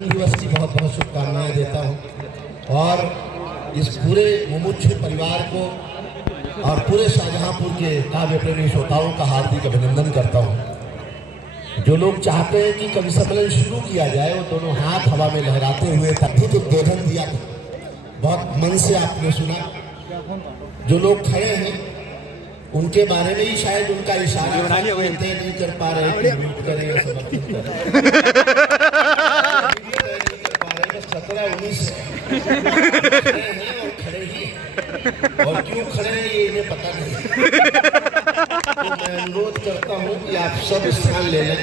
दिवस की बहुत बहुत शुभकामनाएं देता हूं और इस पूरे मुमुक्षु परिवार को और पूरे शाहजहांपुर के काव्य प्रेमी श्रोताओं का हार्दिक अभिनंदन करता हूं। जो लोग चाहते हैं कि कवि सम्मेलन शुरू किया जाए वो दोनों हाथ हवा में लहराते हुए अद्भुत उद्बोधन दिया था, बहुत मन से आपने सुना। जो लोग खड़े हैं उनके बारे में ही शायद उनका इशारा नहीं कर पा रहे म्यूट करें या समर्थन करें। 17-19 और खड़े ही और क्यों खड़े हैं ये इन्हें पता नहीं। तो मैं अनुरोध करता हूँ कि आप सब स्थान ले लें।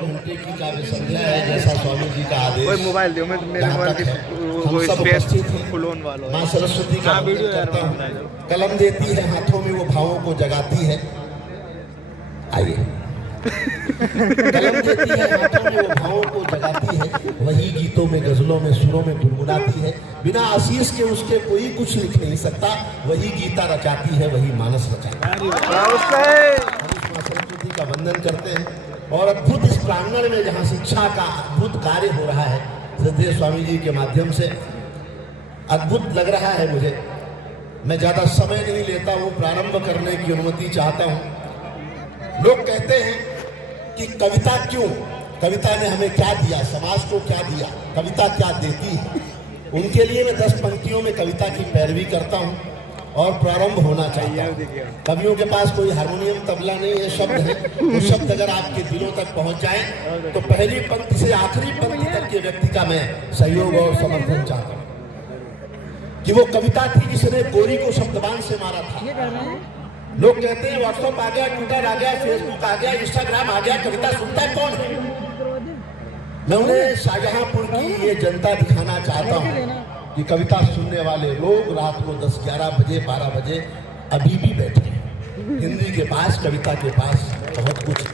घंटे की काव्य संध्या है जैसा स्वामी जी का आदेश। मोबाइल दो, मेरे मोबाइल हम सब उपस्थित हैं। माँ सरस्वती का वंदन करता हूँ। कलम देती है हाथों में, वो भावों को जगाती है। आइए। कलम देती है हाथों में, वो भावों को जगाती है, वही गीतों में गजलों में सुरों में गुनगुनाती है। बिना आशीष के उसके कोई कुछ लिख नहीं सकता, वही गीता रचाती है, वही मानस रचाती है। हम इस माँ सरस्वती का वंदन करते हैं और अद्भुत इस प्रांगण में जहाँ शिक्षा का अद्भुत कार्य हो रहा है श्रद्धेय स्वामी जी के माध्यम से, अद्भुत लग रहा है मुझे। मैं ज्यादा समय नहीं लेता हूँ, प्रारंभ करने की अनुमति चाहता हूँ। लोग कहते हैं कि कविता क्यों, कविता ने हमें क्या दिया, समाज को क्या दिया, कविता क्या देती है। उनके लिए मैं 10 पंक्तियों में कविता की पैरवी करता हूं और प्रारंभ होना चाहिए। कवियों के पास कोई हारमोनियम तबला नहीं है, शब्द है। वो शब्द अगर आपके दिलों तक पहुंच जाए तो पहली पंक्ति से आखिरी पंक्ति तक के व्यक्ति का मैं सहयोग और समर्थन चाहता हूं कि वो कविता थी जिसने गोरी को शब्दबान से मारा था। लोग कहते हैं व्हाट्सएप आ गया, ट्विटर आ गया, फेसबुक आ गया, इंस्टाग्राम आ गया, कविता सुनता है कौन है? मैं उन्हें शाहजहांपुर की ये जनता दिखाना चाहता हूँ कि कविता सुनने वाले लोग रात को 10-11 बजे 12 बजे अभी भी बैठे हैं। हिंदी के पास, कविता के पास बहुत कुछ है।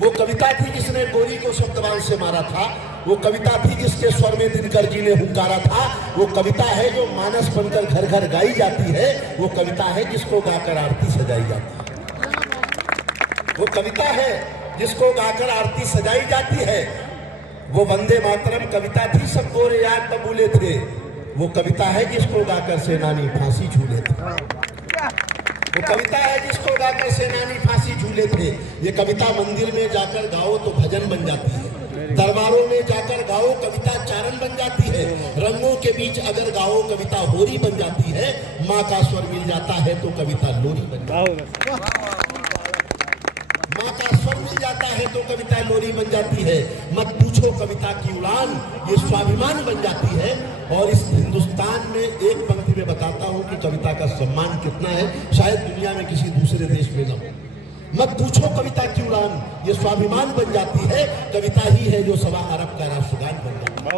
वो कविता थी जिसने गोरी को शब्दबान से मारा था। वो कविता थी जिसके स्वर में दिनकर जी ने हुंकारा था। वो कविता है जो मानस बनकर घर घर गाई जाती है। वो कविता है जिसको गाकर आरती सजाई जाती है। वो कविता है जिसको गाकर आरती सजाई जाती है। वो वंदे मातरम कविता थी, सब गोरे याद बबूले थे। वो कविता है जिसको गाकर सेनानी फांसी झूले थे। वो कविता है जिसको गाकर सेनानी फांसी झूले थे। ये कविता मंदिर में जाकर गाओ तो भजन बन जाती है, दरबारों में जाकर गाओ कविता चारण बन जाती है, रंगों के बीच अगर गाओ कविता होरी बन जाती है, माँ का स्वर मिल जाता है तो कविता लोरी बन जाती है। माँ का स्वर मिल जाता है तो कविता लोरी बन जाती है। मत पूछो कविता की उड़ान, ये स्वाभिमान बन जाती है। और इस हिंदुस्तान में एक पंक्ति में बताता हूँ कि कविता का सम्मान कितना है, शायद दुनिया में किसी दूसरे देश में न हो। मत पूछो कविता की उड़ान, ये स्वाभिमान बन जाती है। कविता ही है जो 1.25 अरब का राष्ट्रगान बन जाती है।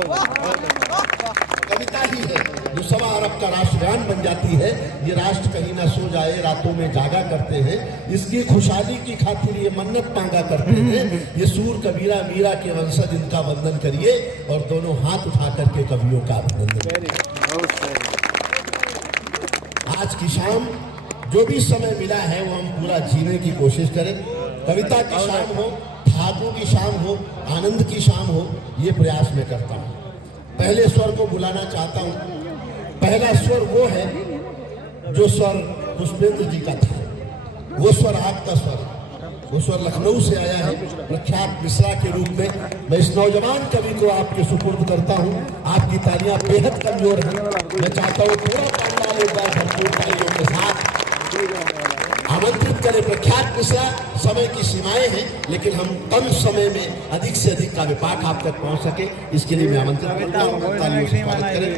कविता ही है जो 1.25 अरब का राष्ट्रगान बन जाती है। ये राष्ट्र कहीं ना सो जाए, रातों में जागा करते हैं। इसकी खुशहाली की खातिर ये मन्नत मांगा करते हैं। ये सूर कबीरा मीरा के वंशज, इनका वंदन करिए और दोनों हाथ उठा करके कवियों का अभिनंदन करिए। आज की शाम जो भी समय मिला है वो हम पूरा जीने की कोशिश करें। कविता की शाम हो, ठाकुर की शाम हो, आनंद की शाम हो, ये प्रयास मैं करता हूँ। पहले स्वर को बुलाना चाहता हूँ। पहला स्वर वो है जो स्वर पुष्पेंद्र जी का था, वो स्वर आपका स्वर, वो स्वर लखनऊ से आया है प्रख्यात मिश्रा के रूप में। मैं इस नौजवान कवि को आपके सुपुर्द करता हूँ। आपकी तालियां बेहद कमजोर हैं। मैं चाहता हूँ पूरा पंडाल एक बार भरपूर तालियों के साथ आमंत्रित करें। प्रख्यात मिश्रा, समय की सीमाएं हैं लेकिन हम कम समय में अधिक से अधिक काव्य पाठ आप तक पहुंच सके, इसके लिए मैं आमंत्रित करता हूं। तालियों से स्वागत करें।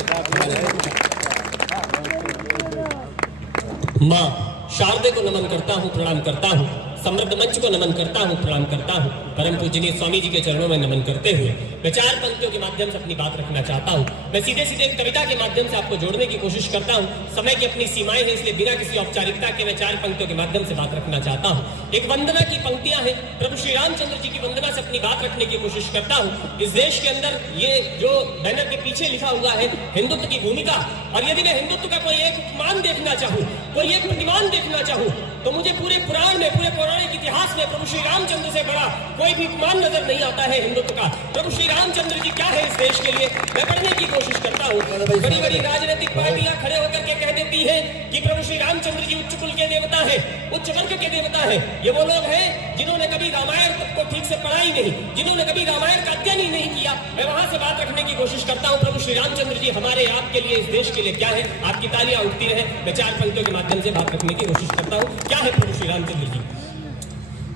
माँ शारदे को नमन करता हूँ, प्रणाम करता हूँ। समृद्ध मंच को नमन करता हूँ, प्रणाम करता हूँ। परम पूजनीय स्वामी जी के चरणों में नमन करते हुए मैं 4 पंक्तियों के माध्यम से अपनी बात रखना चाहता हूँ। मैं सीधे सीधे कविता के माध्यम से आपको जोड़ने की कोशिश करता हूँ। समय की अपनी सीमाएं हैं, इसलिए बिना किसी औपचारिकता के मैं 4 पंक्तियों के माध्यम से बात रखना चाहता हूँ। एक वंदना की पंक्तियां हैं, प्रभु श्री रामचंद्र जी की वंदना से अपनी बात रखने की कोशिश करता हूँ। इस देश के अंदर ये जो बैनर के पीछे लिखा हुआ है हिंदुत्व की भूमिका, और यदि मैं हिंदुत्व का कोई एक उपमान देखना चाहूँ, कोई एक प्रतिमान देखना चाहूँ तो मुझे पूरे पुराण में, पूरे पौराणिक इतिहास में प्रभु श्री रामचंद्र से बड़ा कोई भी उपमान नजर नहीं आता है हिंदुत्व का। प्रभु श्री रामचंद्र जी क्या है इस देश के लिए, मैं पढ़ने की कोशिश करता हूँ। बड़ी बड़ी राजनीतिक पार्टियां खड़े होकर के कह देती है कि प्रभु श्री रामचंद्र जी उच्च कुल के देवता है, उच्च वर्ग के देवता है। ये वो लोग हैं जिन्होंने कभी रामायण को ठीक से पढ़ा ही नहीं, जिन्होंने कभी रामायण का अध्ययन ही नहीं किया। मैं वहां से बात रखने की कोशिश करता हूँ। प्रभु श्री रामचंद्र जी हमारे आपके लिए, इस देश के लिए क्या है। आपकी तालियां उठती रहे, मैं 4 पंक्तियों के माध्यम से बात रखने की कोशिश करता हूँ। क्या है प्रभु श्री रामचंद्र जी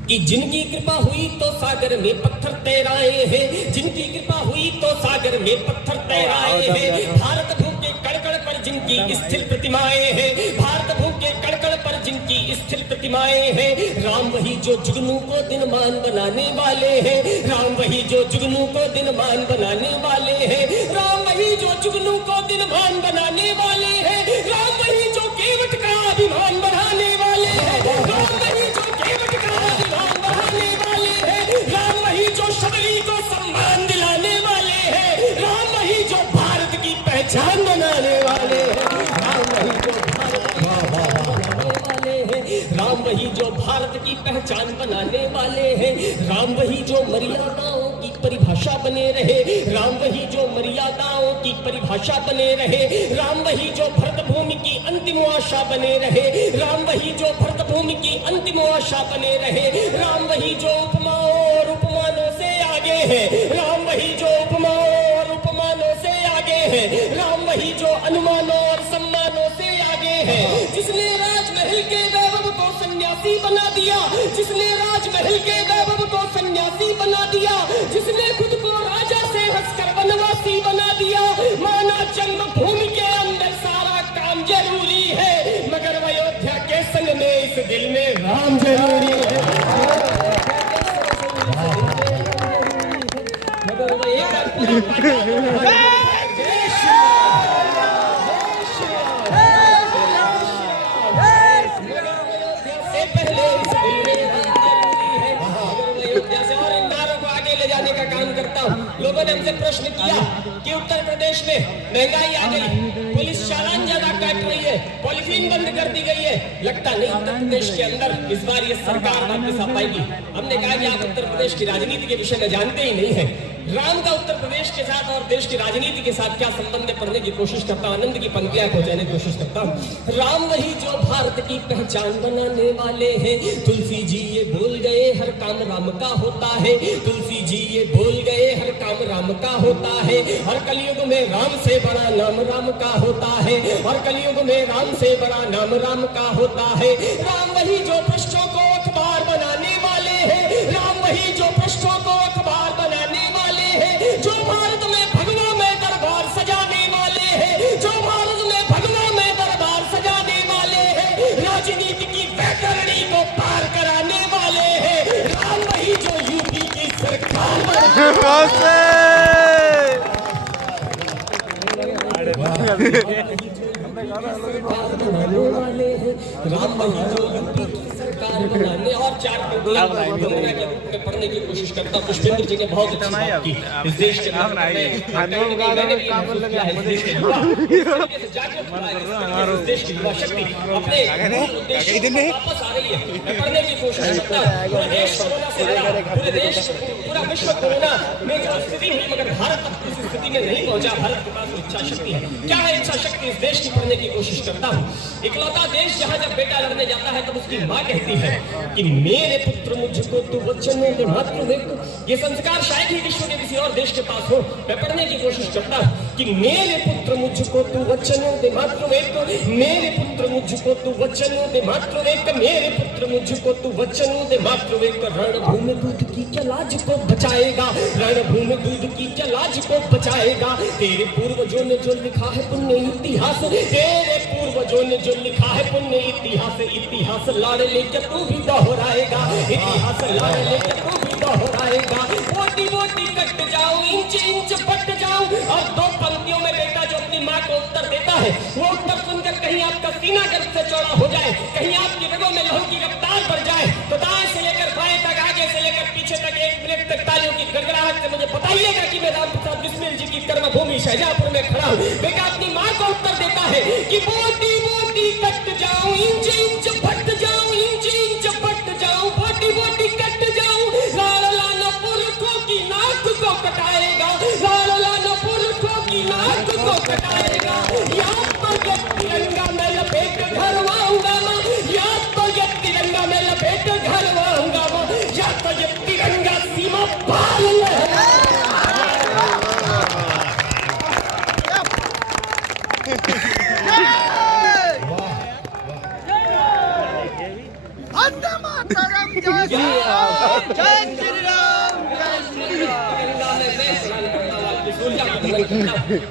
कि जिनकी कृपा हुई तो सागर में पत्थर तैराए हैं, जिनकी कृपा हुई तो सागर में पत्थर तैराए हैं। भारत भूमि के कड़कड़ पर जिनकी स्थिर प्रतिमाएं हैं, भारत भूमि के कड़कड़ पर जिनकी स्थिर प्रतिमाएं हैं। राम वही जो जुगनू को दिनमान बनाने वाले हैं, राम वही जो जुगनू को दिनमान बनाने वाले हैं, राम वही जो जुगनू को दिनमान बनाने वाले हैं, राम वही जो केवट का अभिमान बढ़ाने वाले हैं, राम वही जो केवट का अभिमान बढ़ाने वाले हैं, राम वही जो शबरी को सम्मान दिलाने वाले हैं, राम वही जो भारत की पहचान बनाने वाले हैं, राम वही जो राम वही जो भारत की पहचान बनाने वाले हैं, राम वही जो मर्यादाओं की परिभाषा बने रहे, राम वही जो मर्यादाओं की परिभाषा बने रहे, राम वही जो भरत भूमि की अंतिम आशा बने रहे, राम वही जो भरत भूमि की अंतिम आशा बने रहे, राम वही जो उपमाओं और उपमानों से आगे है, राम वही जो उपमाओं और उपमानों से आगे है, राम वही जो अनुमानों और सम्मानों से आगे है। जिसने राजमहल के वैभव को सन्यासी बना दिया, जिसने राजमहल के वैभव को सन्यासी बना दिया, जिसने खुद को राजा से हंसकर वनवासी बना दिया। माना जन्मभूमि के अंदर सारा काम जरूरी है, मगर अयोध्या के संग में इस दिल में राम जरूरी है। मगर वो एक लोगों ने हमसे प्रश्न किया कि उत्तर प्रदेश में महंगाई आ गई, पुलिस चालान ज्यादा काट रही है, पॉलिथीन बंद कर दी गई है, लगता नहीं उत्तर प्रदेश के अंदर इस बार ये सरकार वापस आ पाएगी। हमने कहा कि आप उत्तर प्रदेश की राजनीति के विषय में जानते ही नहीं है। राम का उत्तर प्रदेश के साथ और देश की राजनीति के साथ क्या संबंध है, पढ़ने की कोशिश करता हूँ, आनंद की पंक्तियां पहुंचाने की कोशिश करता हूँ। राम वही जो भारत की पहचान बनाने वाले हैं, तुलसी जी ये बोल गए हर काम राम का होता है, तुलसी जी ये बोल गए हर काम राम का होता है, हर कलयुग में राम से बड़ा नाम राम का होता है, हर कलयुग में राम से बड़ा नाम राम का होता है। राम वही जो पृष्ठों को अखबार बनाने वाले हैं, राम वही जो पृष्ठों को अखबार बनाने वाले हैं, जो भारत में भगवा में दरबार सजाने वाले हैं, जो भारत में भगवा में दरबार सजाने वाले हैं, राजनीति की वैतरणी को पार कराने वाले हैं। राम वही जो यूपी की सरकार वाले हैं, राम वही जो यूपी की सरकार बनाने। और 4 पंक्तियां के रूप में पढ़ने की कोशिश करता हूं। पुष्पेंद्र जी ने बहुत अच्छी बात की। इस देश के देश की युवा शक्ति अपने वापस आ रही है, मैं पढ़ने की कोशिश करता हूं। पूरा देश कोरोना से लड़ा, पूरे देश पूरा विश्व कोरोना में जो स्थिति हुई, मगर भारत तक उस स्थिति में नहीं पहुंचा। भारत के पास इच्छा शक्ति है। क्या है इच्छा शक्ति इस देश की, पढ़ने की कोशिश करता हूँ। इकलौता देश जहाँ जब बेटा लड़ने जाता है तब उसकी माँ कहती है कि मेरे पुत्र मुझको तू वचनों दे मात्र देख। ये संस्कार शायद ही विश्व के किसी और देश के पास हो। मैं पढ़ने की कोशिश करता हूँ कि मेरे पुत्र मुझको तू वचनों दे मात्र देख, मेरे पुत्र मुझको तू वचनों दे मात्र देख, मेरे पुत्र मुझको तू वचनों दे मात्र देख। रणभूमि दूध की क्या लाज को बचाएगा, रणभूमि दूध की क्या लाज को बचाएगा। तेरे पूर्वजों ने जो लिखा है पुण्य इतिहास, तेरे पूर्वजों ने जो लिखा है पुण्य इतिहास, इतिहास लाड़ लेके तू भी दोहराएगा, इतिहास लाड़ लेके तू भी दोहराएगा। मोटी मोटी कट जाऊं, इंच इंच पट जाऊं। और 2 पंक्तियों में बेटा जो अपनी माँ को उत्तर देता है, वो उत्तर सुनकर कहीं आपका सीना गर्भ से चौड़ा हो जाए, कहीं आपकी रगों में लहू की रफ्तार बढ़ जाए, तो दाएं से लेकर बाएं तक, आगे से लेकर पीछे तक 1 मिनट तक तालियों की गड़गड़ाहट से मुझे बताइएगा कि मैं राम प्रसाद बिस्मिल जी की कर्मभूमि शाहजहांपुर में खड़ा हूँ। बेटा अपनी माँ को उत्तर देता है कि मोटी मोटी कट जाऊं, इंच इंच फट जाऊं, इंच कटाएगा, लाला न पुरखों की नाक को कटाएगा। या तो ये तिरंगा मैं लपेट घर आऊंगा मैं, या तो ये तिरंगा मैं लपेट घर आऊंगा मैं, या तो ये तिरंगा सीमा पार ले।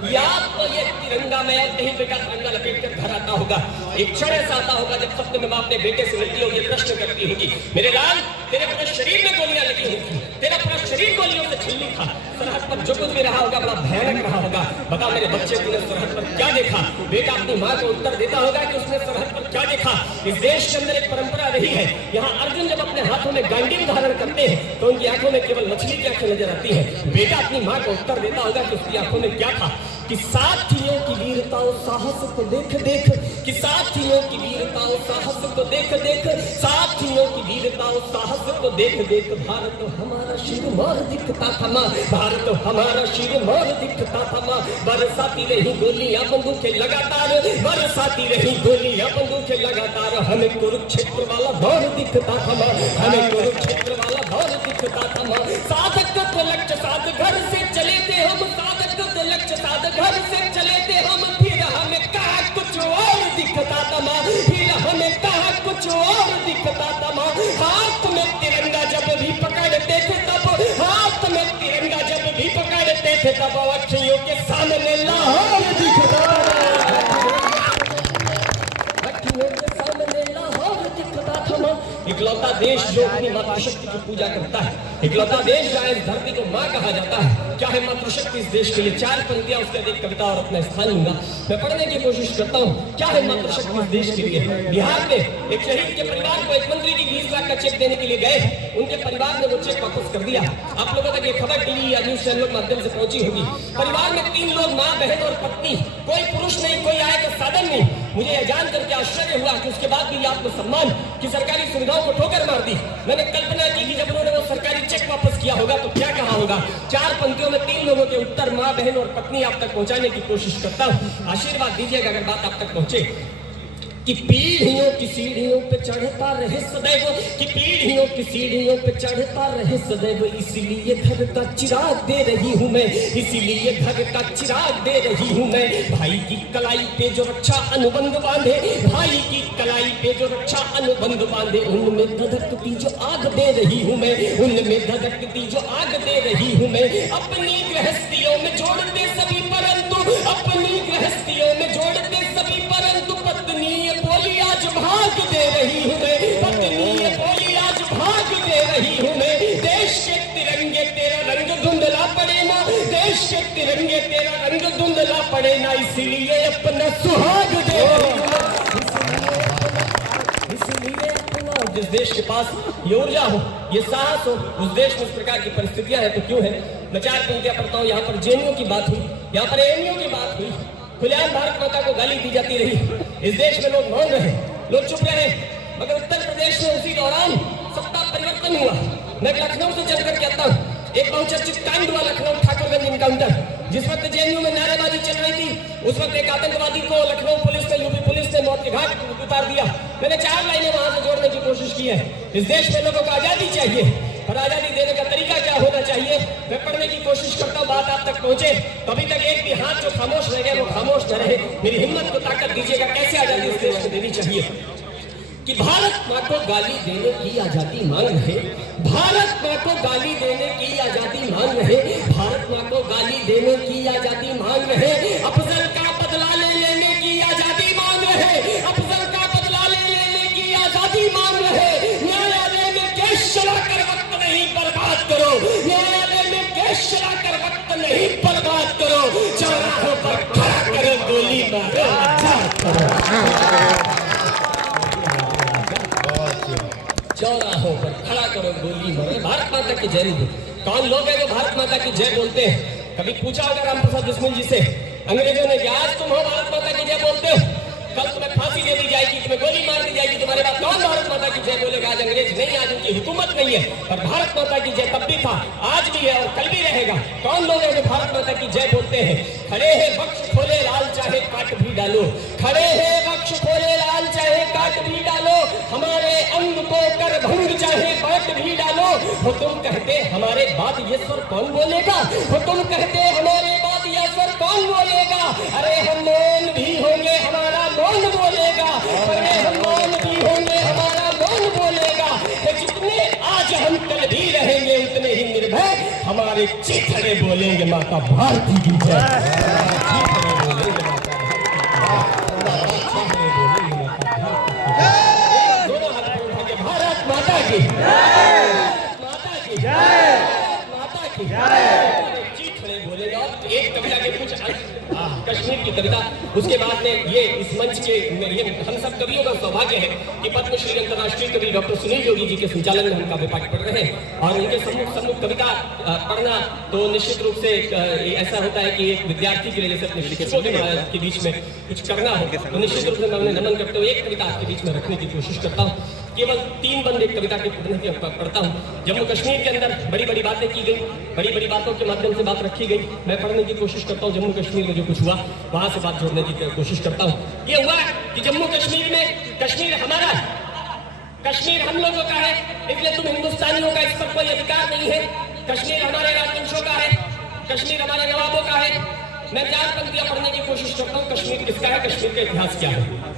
या तो ये तिरंगा में कहीं बेटा तिरंगा लपेट कर घर आता होगा। एक क्षण ऐसा आता होगा जब सपने में मां अपने बेटे से मिलती होगी, प्रश्न करती होगी, मेरे लाल तेरे पूरे शरीर में गोलियां लगी होगी, तेरा पूरा शरीर गोलियों से छिल्ली था, सरहद पर जो कुछ भी रहा होगा बड़ा भयानक रहा होगा, बता मेरे बच्चे तूने सरहद पर क्या देखा। बेटा अपनी माँ को उत्तर देता होगा कि उसने सरहद पर क्या देखा। इस देश के अंदर एक परंपरा रही है, यहाँ अर्जुन जब अपने हाथों में गांडीव धारण करते हैं तो उनकी आंखों में केवल मछली की आंखें नजर आती है। बेटा अपनी माँ को उत्तर देता होगा कि उसकी आंखों में क्या था, कि साथियों की वीरता और साहस को देख देख, कि साथियों की वीरता और साहस को देख देख, साथियों की वीरता और साहस को देख देख, भारत हमारा शिर मोर दिखता था माँ, भारत हमारा शिर मोर दिखता था माँ। बरसाती रही गोलियां बंदूकें लगातार, बरसाती रही गोलियां बंदूकें लगातार, हमें कुरुक्षेत्र वाला दौर दिखता था माँ, हमें कुरुक्षेत्र वाला दौर दिखता था माँ। साधक तो लक्ष्य साध घर से चले थे हम, साधक तो लक्ष्य साध घर से चले थे हम, फिर हमें कहा कुछ और दिखता था माँ, फिर हमें कहा कुछ और दिखता था माँ। हाथ में तिरंगा जब भी पकड़ते थे तब, हाथ में तिरंगा जब भी पकड़ते थे तब अखियों के सामने लाहौर दिखता था, अखियों के सामने लाहौर दिखता था माँ। इकलौता देश जो अपनी मातृशक्ति की पूजा करता है, इकलौता देश जहाँ इस धरती को माँ कहा जाता है, क्या है मातृशक्ति इस देश के लिए। चार पंक्तियां उसके एक कविता और अपना स्थान लूंगा, मैं पढ़ने की कोशिश करता हूँ। क्या है मातृशक्ति इस देश के लिए। बिहार में एक शहीद के परिवार को एक मंत्री जी 20 लाख का चेक देने के लिए गए, उनके परिवार ने वो चेक वापस कर दिया। आप लोगों तक ये खबर टीवी या न्यूज चैनल के माध्यम से पहुंची होगी। परिवार में 3 लोग, माँ, बहन और पत्नी, कोई पुरुष नहीं, कोई आय का साधन नहीं। मुझे यह जान करके आश्चर्य हुआ कि उसके बाद भी आत्मसम्मान की सरकारी सुविधाओं को ठोकर मार दी। मैंने कल्पना की कि जब उन्होंने वो सरकारी चेक वापस किया होगा तो क्या कहा होगा। 4 पंक्तियों में 3 लोगों के उत्तर माँ, बहन और पत्नी आप तक पहुंचाने की कोशिश करता हूँ। आशीर्वाद दीजिएगा अगर बात आप तक पहुंचे। कि पीढ़ियों की सीढ़ियों पे चढ़ता रहे सदैव, कि पीढ़ियों की सीढ़ियों पे चढ़ता रहे सदैव, इसीलिए घर का चिराग दे रही हूँ मैं, इसीलिए घर का चिराग दे रही हूँ मैं। भाई की कलाई पे जो रक्षा अनुबंध बांधे, भाई की कलाई पे जो रक्षा अनुबंध बांधे, उनमें धधकती जो आग दे रही हूँ मैं, उनमें धधकती जो आग दे रही हूँ मैं। अपनी गृहस्थियों में जोड़ते सभी परंतु, अपनी गृहस्थियों में जोड़ते सभी परंतु, पत्नी बोली आज भाग दे रही हूँ मैं, पत्नी बोली आज भाग दे रही हूँ मैं। देश के तिरंगे तेरा रंग धुंधला पड़े ना, देश के तिरंगे तेरा रंग धुंधला पड़े ना, इसीलिए अपना सुहाग दे रही हूँ, इसलिए अपना। जिस देश के पास ये ऊर्जा हो, ये साहस हो, उस देश में इस प्रकार की परिस्थितियां हैं तो क्यों है। मैं 4 पंक्तियां पढ़ता हूँ। यहाँ पर जेएनयू की बात हुई, यहाँ पर एएनयू की बात हुई, खुलेआम भारत माता को गाली दी जाती रही। इस देश में लोग मौन रहे, लोग चुप रहे, मगर उत्तर प्रदेश में उसी दौरान सत्ता परिवर्तन हुआ। मैं लखनऊ से चल करके आता हूँ। एक बहुचर्चित कांड हुआ लखनऊ ठाकुरगंज इनकाउंटर। जिस वक्त जेएनयू में नारेबाजी चल रही थी, उस वक्त एक आतंकवादी को लखनऊ पुलिस ने, यूपी पुलिस ने मौत के घाट उतार दिया। मैंने 4 लाइनें वहां से जोड़ने की कोशिश की है। इस देश में लोगों को आजादी चाहिए, और आजादी देने का तरीका क्या होना चाहिए, मैं पढ़ने की कोशिश करता हूँ, बात आप तक पहुंचे। तो अभी तक एक भी हाथ जो खामोश रह गया वो खामोश न रहे। मेरी हिम्मत को ताकत दीजिएगा, कैसे आजादी इस देश को देनी चाहिए। कि भारत माँ को गाली देने की आजादी मांग रहे, भारत माँ को गाली देने की आजादी मांग रहे, भारत माँ को गाली देने की आजादी मांग रहे, अफजल का बदला लेने की आजादी मांग रहे, अफजल का बदला लेने की आजादी मांग रहे। न्यायालय में केस चलाकर वक्त नहीं बर्बाद करो, न्यायालय में केस चलाकर वक्त नहीं बर्बाद करो, चौराहों पर खड़ा करो, गोली मारो, चौराहों पर खड़ा करो, गोली मारो। भारत माता की जय बोलो। कौन लोग हैं जो भारत माता की जय बोलते हैं। कभी पूछा होगा राम प्रसाद बिस्मिल जी से अंग्रेजों ने कि आज तुम हो भारत माता की जय बोलते हो, कल तुम्हें फांसी दे दी जाएगी, तुम्हें गोली मार दी जाएगी, तुम्हारे बाद कौन भारत माता की जय बोलेगा? आज अंग्रेज नहीं, आज उनकी हुकूमत नहीं है, पर भारत माता की जय तब भी था, आज भी है और कल भी रहेगा। कौन लोग हैं जो भारत माता की जय बोलते हैं? खड़े हैं वक्ष खोले लाल चाहे काट भी डालो, खड़े हैं वक्ष खोले लाल चाहे काट भी डालो, हमारे अंग को कर भंग चाहे बांट भी डालो। हो तुम कहते हमारे बाद ये स्वर कौन बोलेगा? हो तुम कहते हमारे बाद ये स्वर कौन बोलेगा? अरे हम मौन भी होंगे हमारा मौन बोलेगा, अरे हम मौन भी होंगे हमारा मौन बोलेगा। जितने आज हम कल भी रहेंगे उतने ही निर्भय हमारे चीथड़े बोलेंगे माता भारती की जय। दोनों हाथ उठा के भारत माता की माता की माता की चीथड़े बोलेंगे। और एक कविता के कुछ कश्मीर की कविता, उसके बाद में ये इस मंच के ये हम सब कवियों का सौभाग्य है कि पद्मश्री अंतर्राष्ट्रीय कवि डॉक्टर सुनील योगी जी के संचालन में हम काव्य पाठ पढ़ रहे हैं। और उनके सम्मुख कविता पढ़ना तो निश्चित रूप से ऐसा होता है कि एक विद्यार्थी के लिए जैसे अपने शिक्षकों के बीच में कुछ करना हो तो निश्चित रूप से मैं उन्हें नमन करता हूँ। एक कविता आपके बीच में रखने की कोशिश करता हूँ, केवल 3 बंद एक कविता के पढ़ता हूँ। जम्मू कश्मीर के अंदर बड़ी बड़ी बातें की गई, बड़ी बड़ी बातों के माध्यम से बात रखी गई। मैं पढ़ने की कोशिश करता हूँ, जम्मू कश्मीर में जो कुछ हुआ वहां से बात जोड़ने की कोशिश करता हूँ। ये हुआ कि जम्मू कश्मीर में, कश्मीर हमारा, कश्मीर हम लोगों का है, इसलिए तुम हिंदुस्तानियों का इस पर कोई अधिकार नहीं है। कश्मीर हमारे राजवंशों का है, कश्मीर हमारे नवाबों का है। मैं 4 पंक्तियां पढ़ने की कोशिश करता हूँ। कश्मीर किसका है, कश्मीर का इतिहास क्या है?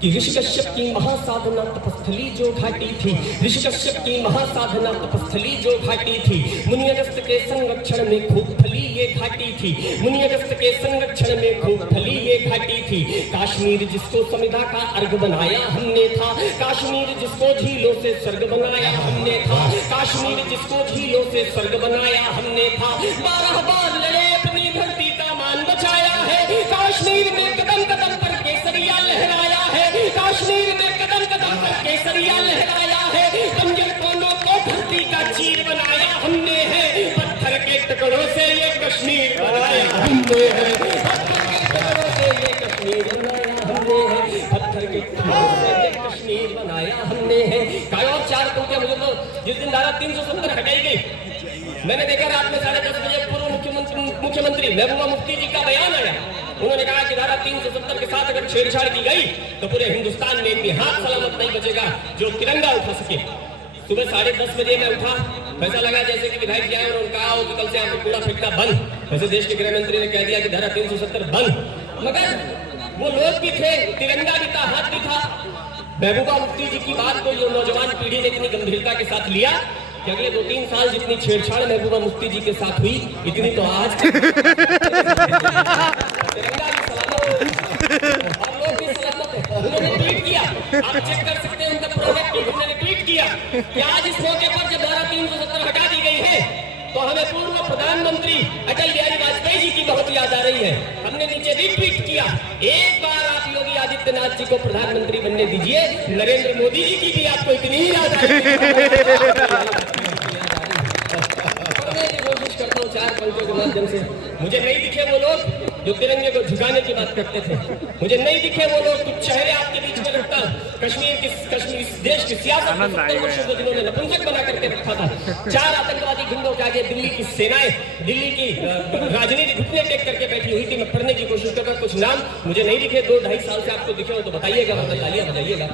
कि ऋषि कश्यप की महासाधना तपस्थली जो घाटी थी, ऋषि कश्यप की महासाधना तपस्थली जो घाटी थी, मुनि अगस्त्य के संरक्षण में खूब फली ये घाटी थी, मुनि अगस्त्य के संरक्षण में खूब फली ये घाटी थी। काश्मीर जिसको संविदा का अर्घ बनाया हमने था, कश्मीर जिसको झीलों से स्वर्ग बनाया हमने था, कश्मीर जिसको झीलों से स्वर्ग बनाया हमने था। 12 बार लड़े अपनी धरती का मान बचाया है, कश्मीर में कदम कदम पर केसरिया लहराया है, कश्मीर में कदम कदम पर केसरिया लहराया है। बंजर कोनों को धरती का चीर बनाया हमने है, पत्थर के टुकड़ों से ये कश्मीर बनाया हमने है, पत्थर के टुकड़ों से ये कश्मीर बनाया हमने है, पत्थर के टुकड़ों से ये कश्मीर बनाया हमने है। और 4 पंक्तियां मुझे तो जिस दिन धारा 370 हटाई गई, मैंने देखा रात में 10:30 बजे पूर्व मुख्यमंत्री महबूबा मुफ्ती जी का बयान आया। उन्होंने कहा कि धारा 370 के साथ अगर छेड़छाड़ की गई तो पूरे हिंदुस्तान में इतनी हाथ सलामत नहीं बचेगा जो तिरंगा उठा सके। सुबह 10:30 बजे मैं उठा, ऐसा लगा जैसे कि विधायक जी आए और उन्होंने कहा हो कि कल से यहाँ पे कूड़ा फेंकना बंद। वैसे देश के गृह मंत्री ने कह दिया कि धारा 370 बंद, मगर वो लोग भी थे, तिरंगा भी था, हाथ भी था। महबूबा मुफ्ती जी की बात को ये नौजवान पीढ़ी ने इतनी गंभीरता के साथ लिया कि अगले 2-3 साल जितनी छेड़छाड़ महबूबा मुफ्ती जी के साथ हुई इतनी तो आज तिरंगा भी सलामत है और लोग भी सलामत है। उन्होंने ट्वीट किया, आप चेक कर सकते हैं उनका प्रोजेक्ट, उन्होंने ट्वीट किया कि आज इस मौके पर जब धारा 370 हटा दी गई है तो हमें पूर्व प्रधानमंत्री अटल बिहारी वाजपेयी जी की बहुत याद आ रही है। हमने नीचे रीट्वीट किया, एक बार आप योगी आदित्यनाथ जी को प्रधानमंत्री बनने दीजिए, नरेंद्र मोदी जी की भी आपको इतनी ही याद आ रही है। कोशिश करता हूँ 4 पंक्तियों के माध्यम से। मुझे नहीं दिखे वो लोग जो तिरंगे को झुकाने की बात करते थे, मुझे नहीं दिखे वो लोग, कुछ चेहरे आपके बीच में रखता कश्मीर इस देश की सियासत में 70 वर्षों को जिन्होंने नपुंसक बना करके रखा था। 4 आतंकवादी गुंडों के आगे दिल्ली की सेनाएं, दिल्ली की राजनीति घुटने टेक करके बैठी हुई थी। मैं पढ़ने की कोशिश करता, कुछ नाम मुझे नहीं दिखे, 2-2.5 साल से आपको दिखे हो तो बताइएगा, वरना तालियां बजाइएगा।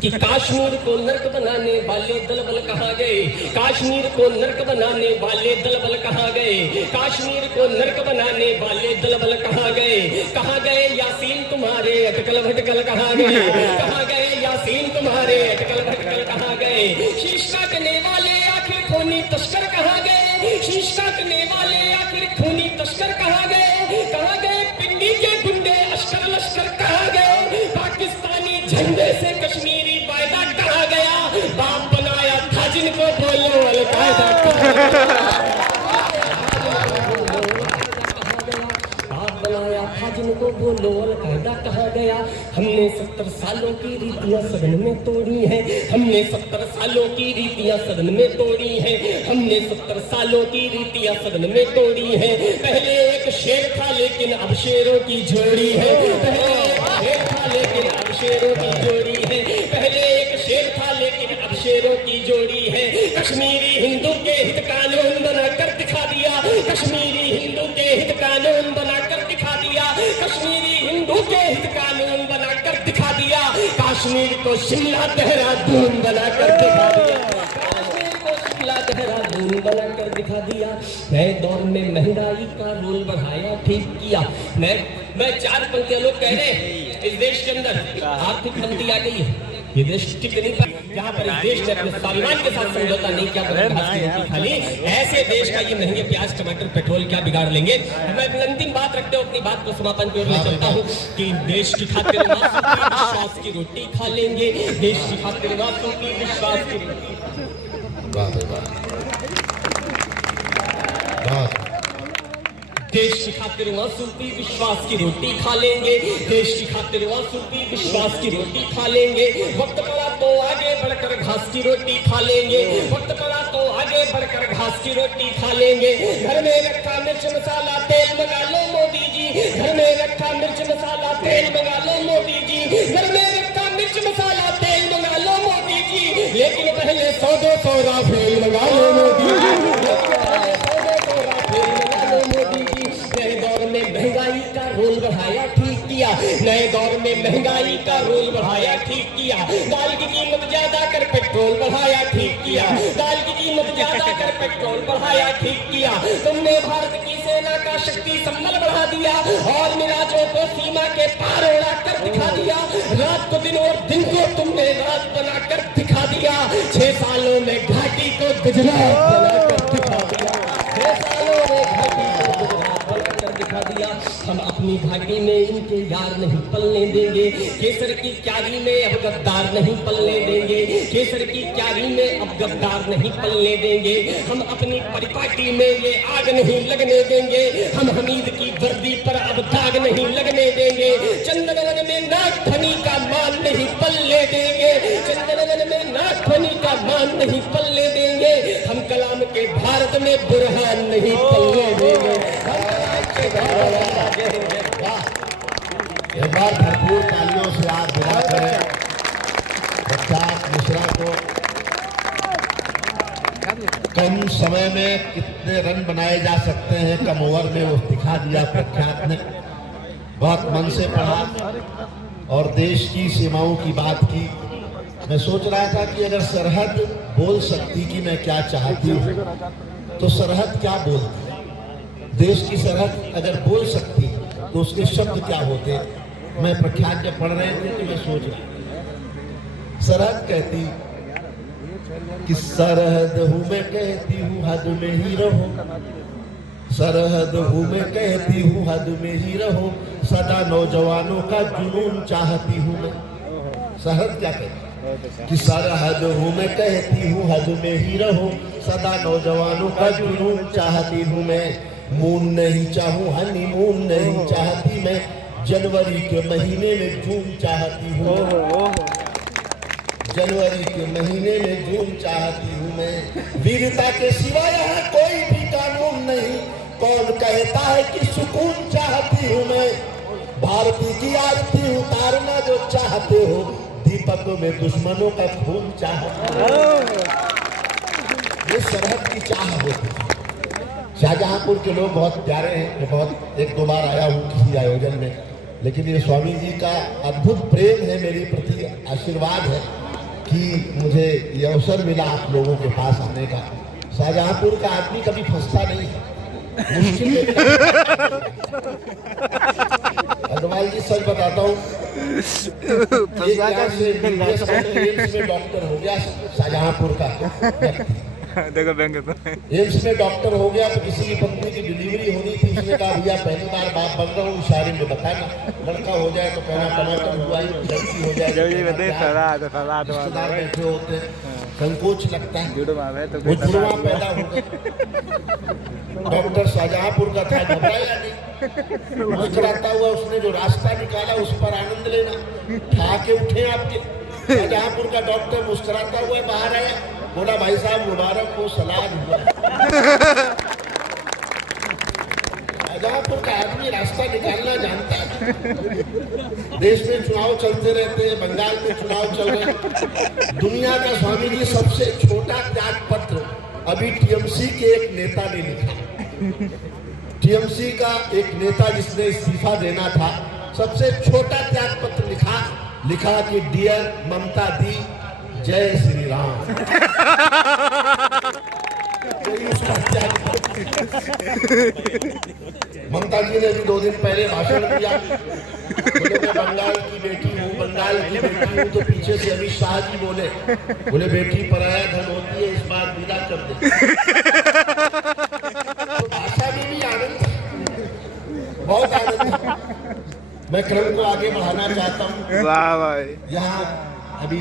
कि कश्मीर को नर्क बनाने वाले दलबल कहाँ गए, कश्मीर को नर्क बनाने वाले दलबल कहाँ गए, कश्मीर को नर्क बनाने वाले दलबल कहाँ गए, कहाँ गए यासीन तुम्हारे अटकल भटकल कहाँ गए, कहाँ गए यासीन तुम्हारे अटकल भटकल कहाँ गए। शीश काटने वाले आखिर खूनी तस्कर कहाँ गए, शीश काटने वाले आखिर खूनी तस्कर कहाँ गए, कहाँ गए पिंडी के गुंडे अश्कर लश्कर कहाँ गए, पाकिस्तानी झंडे से कश्मीरी वायदा कहाँ गया, बाप बनाया था जिनको बोलो अलकायदा कहाँ गया, बनाया था जिनको बोलो अलकायदा कहाँ गया। हमने 70 सालों की रीतियां सदन में तोड़ी हैं, हमने 70 सालों की रीतियां सदन में तोड़ी हैं, हमने 70 सालों की रीतियां सदन में तोड़ी हैं। पहले एक शेर था लेकिन अब शेरों की जोड़ी है, पहले शेरों की जोड़ी है। पहले एक शेर था लेकिन अब शेरों की जोड़ी है। कश्मीरी हिंदू के हित कानून बनाकर दिखा दिया, कश्मीरी हिंदू के हित कानून बनाकर दिखा दिया, कश्मीरी हिंदू के हित कानून बनाकर दिखा दिया, कश्मीर को शिमला देहरादून बनाकर दिखा दिया, कश्मीर को शिमला देहरादून बनाकर दिखा दिया। नए दौर में महंगाई का रोल बढ़ाया, ठीक किया। मैं 4 पंक्तियां लोग कह रहे हैं इस देश के अंदर आर्थिक मंदी आ गई है, ये देश टिक नहीं पाया। जहाँ पर इस देश ने अपने स्वाभिमान के साथ समझौता नहीं किया, खाली ऐसे देश का ये महंगे प्याज टमाटर पेट्रोल क्या बिगाड़ लेंगे। मैं अंतिम बात रखते हुए अपनी बात को समापन की ओर ले चलता हूँ कि देश की खातिर विश्वास की रोटी खा लेंगे, देश की खातिर विश्वास की देश की खातिर सूपी विश्वास की रोटी खा लेंगे, देश की खातिर सूपी विश्वास की रोटी खा लेंगे। वक्त पड़ा तो आगे बढ़कर घास की रोटी खा लेंगे, वक्त पड़ा तो आगे बढ़कर घास की रोटी खा लेंगे। घर में रखा मिर्च मसाला तेल मंगा लो मोदी जी, घर में रखा मिर्च मसाला तेल मंगा लो मोदी जी, घर में रखा मिर्च मसाला तेल मंगा लो मोदी जी, लेकिन पहले 100-200 राफेल मंगा लो मोदी जी, महंगाई का रोल बढ़ाया, ठीक किया। नए दौर में महंगाई का रोल बढ़ाया, ठीक किया। दाल की कीमत ज्यादा कर पेट्रोल बढ़ाया, ठीक किया। दाल की कीमत ज्यादा कर पेट्रोल बढ़ाया, ठीक किया। तुमने भारत की सेना का शक्ति संबल बढ़ा दिया और मिराजों को सीमा के पार उड़ा कर दिखा दिया। रात को दिन और दिन को तुमने रात बनाकर दिखा दिया। 6 सालों में घाटी को गुजरात बनाकर दिखा दिया, 6 सालों में घाटी को गुजरात बनाकर दिखा दिया। हम अपनी घाटी में इनके यार नहीं पलने देंगे, केसर की क्यारी में अब गद्दार नहीं पलने देंगे, केसर की क्यारी में अब गद्दार नहीं पलने देंगे। हम अपनी परिपाटी में ये आग नहीं लगने देंगे, हम हमीद की वर्दी पर अब दाग नहीं लगने देंगे। चंदनवन में नागफनी का मान नहीं पलने देंगे, चंदनवन में नागफनी का मान नहीं पलने देंगे। हम कलाम के भारत में बुरहान नहीं पलने देंगे। एक बार भरपूर तालियों से आप विदा करें प्रख्यात मिश्रा को। कम समय में कितने रन बनाए जा सकते हैं, कम ओवर में वो दिखा दिया प्रख्यात ने। बहुत मन से पढ़ा और देश की सीमाओं की बात की। मैं सोच रहा था कि अगर सरहद बोल सकती कि मैं क्या चाहती हूँ तो सरहद क्या बोलती, देश की सरहद अगर बोल सकती तो उसके शब्द क्या होते। मैं प्रख्यात जब पढ़ रहे थे तो मैं सोच रहा, सरहद कहती कि सरहद हूँ मैं कहती हूँ हद में ही रहो, सरहद हूँ मैं कहती हूँ हद में ही रहो, सदा नौजवानों का जुनून चाहती हूँ मैं। सरहद क्या कहती कि सरहद हूँ मैं कहती हूँ हद में ही रहो, सदा नौजवानों का जुनून चाहती हूँ मैं। मून नहीं चाहूँ हनीमून नहीं चाहती मैं, जनवरी के महीने में जून चाहती हूँ, जनवरी के महीने में जून चाहती हूँ मैं। वीरता के सिवा यहाँ कोई भी कानून नहीं, कौन कहता है कि सुकून चाहती हूँ मैं। भारती की आरती उतारना जो चाहते हो, दीपक में दुश्मनों का खून चाहते हो। ये सरहद की चाह होती है। शाहजहांपुर के लोग बहुत प्यारे हैं, मैं बहुत 1-2 बार आया हूँ किसी आयोजन में, लेकिन ये स्वामी जी का अद्भुत प्रेम है मेरे प्रति, आशीर्वाद है कि मुझे ये अवसर मिला आप लोगों के पास आने का। शाहजहांपुर का आदमी कभी फंसता नहीं है, मुश्किल में अग्रवाल जी सच बताता हूँ, एम्स में डॉक्टर हो गया शाहजहांपुर का, देखो बैंक एम्स में डॉक्टर हो गया तो किसी की पत्नी की डिलीवरी होनी थी, उसने कहा भैया पहली बार बाप बन रहा हूँ, इशारे में बताना, लड़का हो जाए तो कहना टमाटर हुआ, लड़की हो जाए रिश्तेदार बैठे होते हैं, संकोच लगता है, वो जुड़वा पैदा हो गया। डॉक्टर शाहजहांपुर का था, घबराया नहीं, मुस्कुराता हुआ उसने जो रास्ता निकाला उस पर आनंद लेना। खा के उठे आपके शाहजहांपुर का डॉक्टर मुस्कुराता हुआ बाहर आया, बोला भाई साहब मुबारक हो, सलाद हुआ। शाहजहांपुर का आदमी रास्ता निकालना जानता है। देश में चुनाव चलते रहते हैं, बंगाल में चुनाव चल रहे हैं। दुनिया का स्वामी जी सबसे छोटा त्याग पत्र अभी टीएमसी के एक नेता ने लिखा। टीएमसी का एक नेता जिसने इस्तीफा देना था, सबसे छोटा त्याग पत्र लिखा कि डियर ममता दी, जय श्री राम। ममता जी ने भी 2 दिन पहले भाषण दिया, बोले मैं बंगाल की बेटी हूँ, बंगाल की बेटी हूँ। तो पीछे से अमित शाह जी बोले बेटी पराया धन होती है, इस बार विदा कर दे। तो भाषा में भी आनंद था, बहुत आनंद था। मैं क्रम को आगे बढ़ाना चाहता हूँ। वाह भाई, यहाँ अभी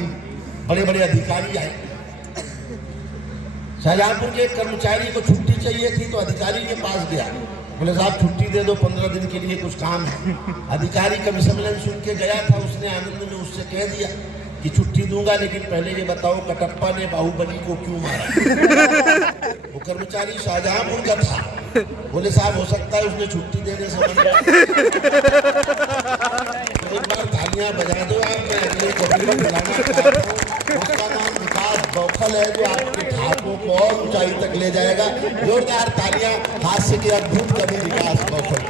बड़े बड़े अधिकारी आए। शाहजहांपुर के एक कर्मचारी को छुट्टी चाहिए थी, तो अधिकारी के पास गया, बोले साहब छुट्टी दे दो, 15 दिन के लिए कुछ काम है। अधिकारी कवि सम्मेलन सुन के गया था, उसने आनंद में उससे कह दिया कि छुट्टी दूंगा, लेकिन पहले ये बताओ कटप्पा ने बाहुबली को क्यों मारा। वो कर्मचारी शाहजहांपुर का था, बोले साहब हो सकता है उसने छुट्टी देने से एक बार तालियां बजा दो आप। मैं अगले कवि को बुलाना चाहता हूँ, उसका नाम विकास बौखल है, जो आपके ठाकों को और ऊंचाई तक ले जाएगा। जोरदार तालियां हास्य के अद्भुत कवि विकास बौखल।